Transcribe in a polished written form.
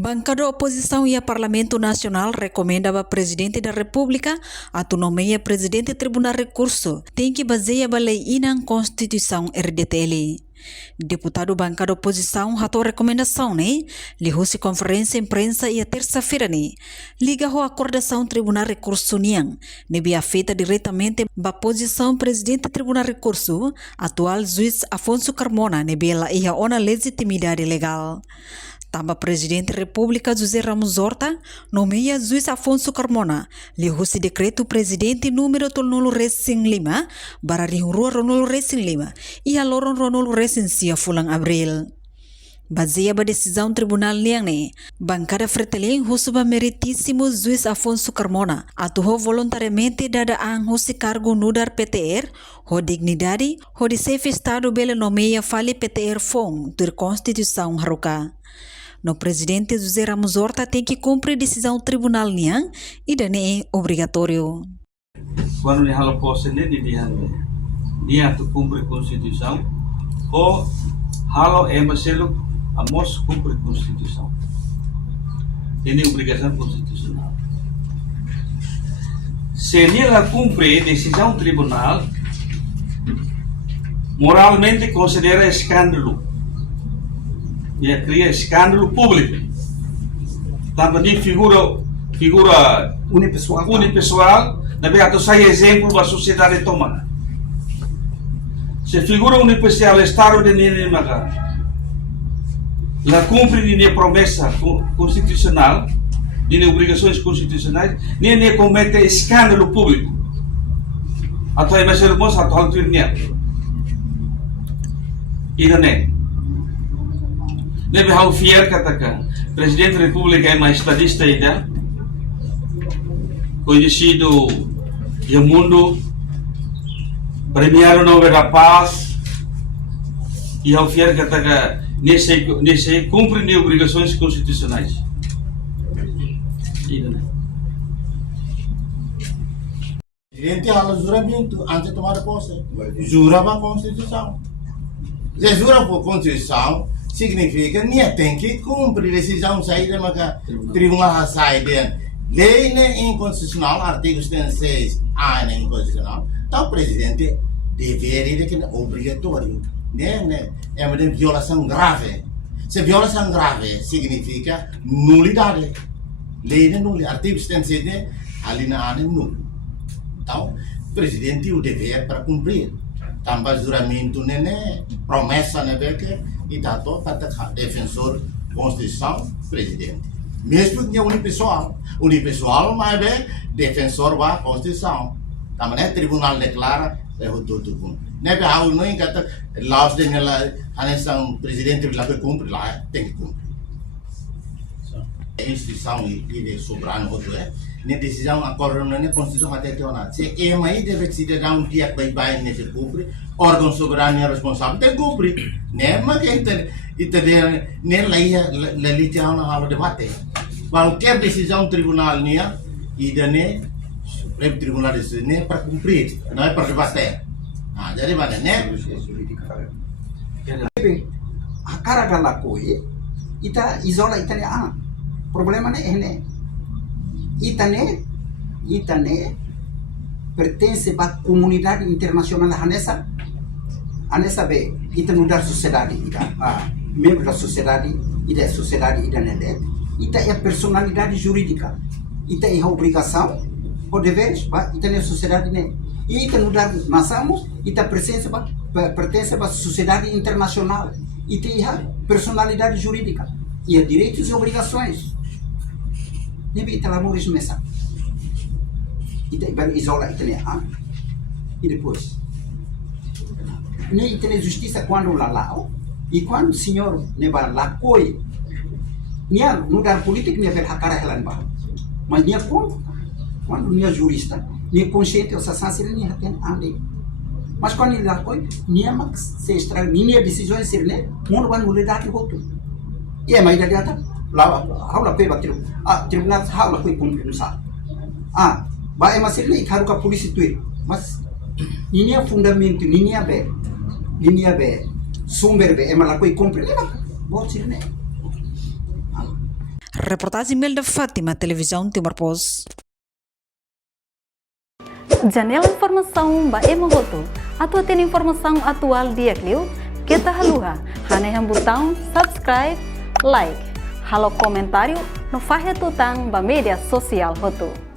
Bancada oposição e a Parlamento Nacional recomenda ao Presidente da República a nomeia Presidente do Tribunal Recurso tem que basear a lei e na Constituição RDTL. Deputado bancada oposição hatou recomendação, né? Lihu-se conferência imprensa e a terça-feira, né? Liga a acordação Tribunal Recurso Niang, nebe afeta diretamente a posição Presidente do Tribunal Recurso, atual juiz Afonso Carmona, nebe ela ia ona legitimidade legal. Tamba Presidente da República José Ramos Horta nomeia juiz Afonso Carmona, lihu-se decreto Presidente número 305 para rihurua Ronaldo Racing Lima e a loron Ronaldo Racing sia fulang Abril. Baseia a decisão tribunal liang bancada fretelin husuba meritíssimo juiz Afonso Carmona atuou voluntariamente dada ang husi cargo nudar PTR ho dignidade ho de chefe estado bela nomeia fale PTR fong ter Constituição haruka. No Presidente José Ramos Horta tem que cumprir decisão tribunal niang e dane é obrigatório. Quando ele hala posse dia tu cumpre Constituição ou halo emaselo amos cumpre Constituição. Ini obrigação constitucional. Se ele cumpre decisão tribunal, moralmente considera escândalo. Ia cria escândalo público. Também figura unipessoal, na verdade sai exemplo para a sociedade tomar. Se figura unipessoal Estado de nenhum lugar, la cumpre de promessa constitucional, de obrigações constitucionais, nem comete escândalo público. Atau mas ele mostra atual turnia. Isso nem. Deve hau fier katakan, Presidente da República é mais estadista ainda, conhecido no mundo, premiado Nobel da Paz, e hau fier katakan, nesse cumpre de obrigações constitucionais. Presidente hala juramento antes de tomar posse. Jura para a Constituição. Se jura para a Constituição, significa que tem que cumprir decisão saída do tribunal saída. Lei é inconstitucional, artigo 76A é inconstitucional. Então o presidente deveria que é obrigatório. É uma violação grave. Se violação grave significa nulidade. Lei é nula. Artigo 77 a linha A é nula. Então o presidente tem o dever para cumprir. Também juramento é promessa que e dato para defensor Constituição presidente. Mesmo que é unipessoal, mas é defensor da Constituição. Também tribunal declara é o tudo cumpre. Nebe hau não engata laos de nela hanesan presidente lá que cumpre lá tem que cumprir. Instituição e de soberano outro ne decisão acordo na Constituição até ter nada. Se é mais deve cidadão dia bye nesse cumpre, órgão soberano é responsável tem que cumprir. Né, mas que italiano nem lei já na aula debate. Qualquer decisão tribunal nia e dane Supremo Tribunal de para cumprir, não é para debater. Jadi mana né? A cara da coi, ita isola itane problema né itane pertence para comunidade internacional anessa be ita mudar sociedade membro da sociedade ita é personalidade jurídica ita é obrigação ou deveres ita é sociedade né e ita mudar nasamos ita pertence para sociedade internacional ita é personalidade jurídica e direitos e obrigações nebe ita lamores mesa ita isola ita e depois nem tem justiça quando lalao e quando o senhor neba lacoi nia mudar política nia ver hakara helan ba mas nia quando nia jurista nia consciente o sasansi nia tem ande mas quando ele lacoi nia max se extra nia decisões ser né mundo ban mulher que voto e é mais da data lá haula pe batiu tribunal haula coi cumprir sa ba é mas ele haru ka polícia tu mas nia fundamento nia be sumber be emala koi compre leva bot sirne Reportagem Melda Fátima, Televisão Timor Post. Janela informação ba Emohoto. Atua tem informação atual dia Clio. Kita haluha. Haneham botão subscribe, like. Halo comentário no Fahia Tutang ba media sosial Hoto.